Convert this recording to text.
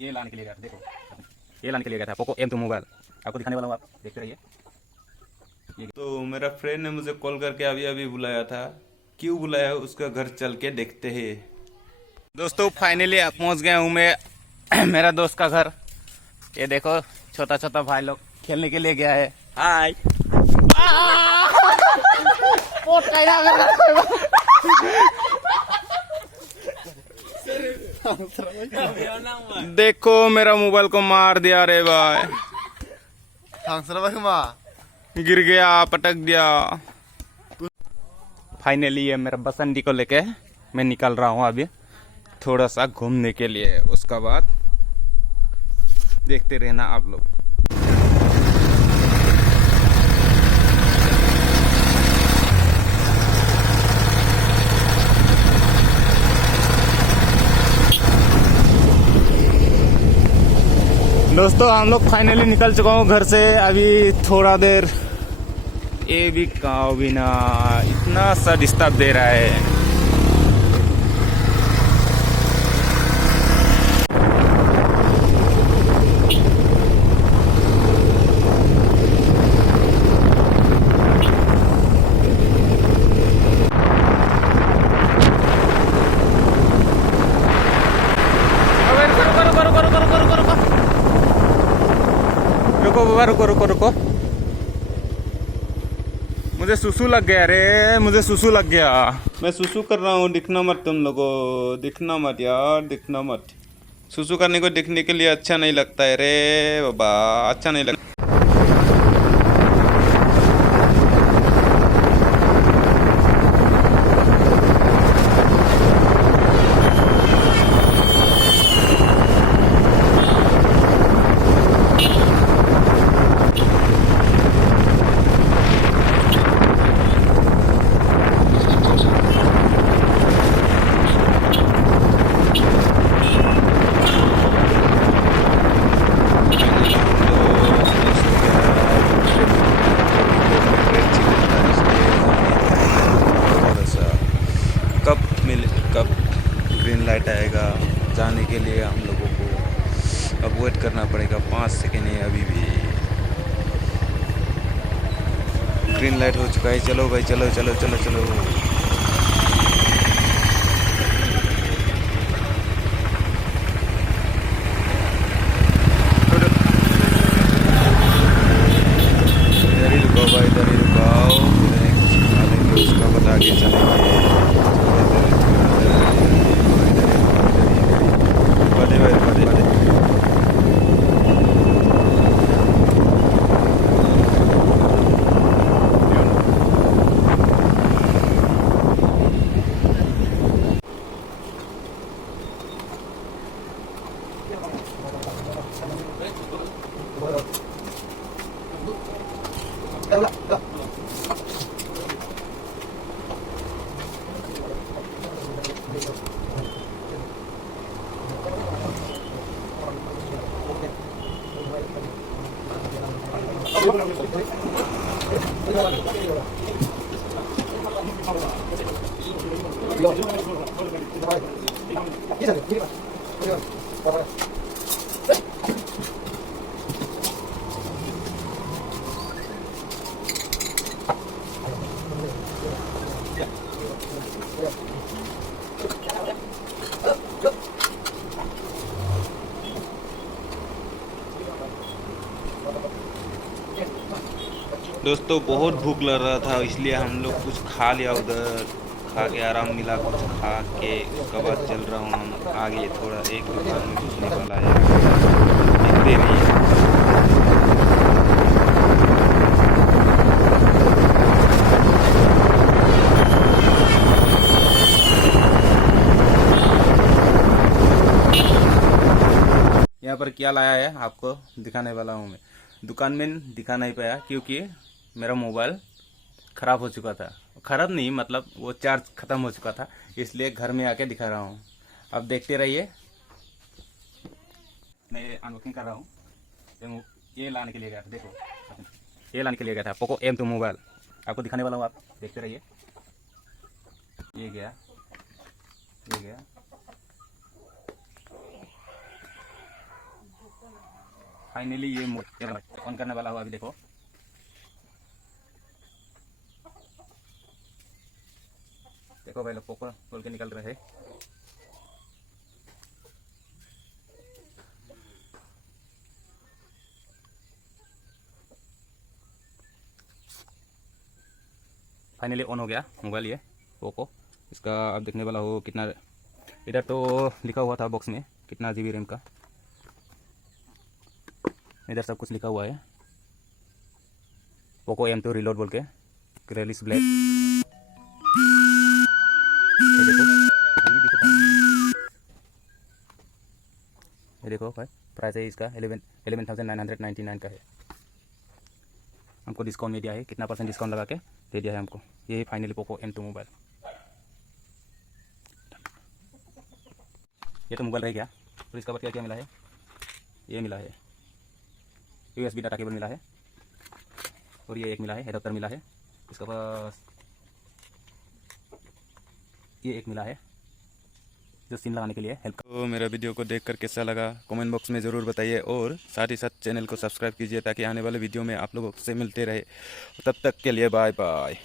ये लाने के लिए गया था, देखो ये लाने के लिए गया था पोको M2 मोबाइल, आपको दिखाने वाला हूँ, आप देखते रहिए। तो मेरा फ्रेंड ने मुझे कॉल करके अभी अभी बुलाया था। क्यों बुलाया उसका घर चल के देखते हैं। दोस्तों फाइनली पहुंच गया हूँ मैं मेरा दोस्त का घर। ये देखो छोटा छोटा भाई लोग खेलने के लिए गया है। हाय। देखो मेरा मोबाइल को मार दिया रे भाई, गिर गया, पटक दिया। फाइनली ये मेरा बसंती को लेके मैं निकल रहा हूँ अभी थोड़ा सा घूमने के लिए, उसका बाद देखते रहना आप लोग। दोस्तों हम लोग फाइनली निकल चुका हूँ घर से। अभी थोड़ा देर ये भी काव भी ना इतना सा डिस्टर्ब दे रहा है। रुको बाबा, रुको रुको रुको, मुझे सुसु लग गया रे, मुझे सुसु लग गया। मैं सुसु कर रहा हूँ, दिखना मत तुम लोगों, दिखना मत यार, दिखना मत। सुसु करने को दिखने के लिए अच्छा नहीं लगता है रे बाबा, अच्छा नहीं लगता। कब ग्रीन लाइट आएगा जाने के लिए हम लोगों को अब वेट करना पड़ेगा 5 सेकेंड है अभी भी। ग्रीन लाइट हो चुका है, चलो भाई चलो चलो चलो चलो। इधर ही रुको भाई, इधर ही रुकाओ, कुछ खा लेंगे उसका बाद आगे चलेंगे। दोस्तों बहुत भूख लग रहा था इसलिए हम लोग कुछ खा लिया, उधर खा के आराम मिला, कुछ खा के उसके बाद चल रहा हूँ हम आगे। थोड़ा एक दुकान में घुसने वाला है, देखते रहिए। यहाँ पर क्या लाया है आपको दिखाने वाला हूँ मैं। दुकान में दिखा नहीं पाया क्योंकि मेरा मोबाइल ख़राब हो चुका था, ख़राब नहीं मतलब वो चार्ज ख़त्म हो चुका था, इसलिए घर में आके दिखा रहा हूँ। अब देखते रहिए, मैं अनबॉक्सिंग कर रहा हूँ। ये लाने के लिए गया था, देखो ये लाने के लिए गया था पोको M2 मोबाइल, आपको दिखाने वाला हूँ, आप देखते रहिए। ये गया, ये गया, फाइनली ये ऑन करने वाला हुआ अभी देखो। देखो भाई लोग पोको खोल के निकल रहे हैं। फाइनली ऑन हो गया मोबाइल ये पोको। इसका आप देखने वाला हो कितना, इधर तो लिखा हुआ था बॉक्स में कितना GB रैम का, इधर सब कुछ लिखा हुआ है। पोको M2 रिलोड बोल के, ग्रेलिस ब्लैक। ये देखो, ये देखो भाई प्राइस है इसका 11,999 का है। हमको डिस्काउंट में दिया है, कितना % डिस्काउंट लगा के दे दिया है हमको। ये फाइनली पोको M2 मोबाइल। ये तो मोबाइल रह गया। और इसका बाद क्या क्या मिला है, ये मिला है USB डाटा केबल मिला है, और ये एक मिला है एडाप्टर मिला है। इसके पास ये एक मिला है जो सिम लगाने के लिए हेल्प। तो मेरा वीडियो को देखकर कैसा लगा कमेंट बॉक्स में ज़रूर बताइए, और साथ ही साथ चैनल को सब्सक्राइब कीजिए ताकि आने वाले वीडियो में आप लोगों से मिलते रहे। तब तक के लिए बाय बाय।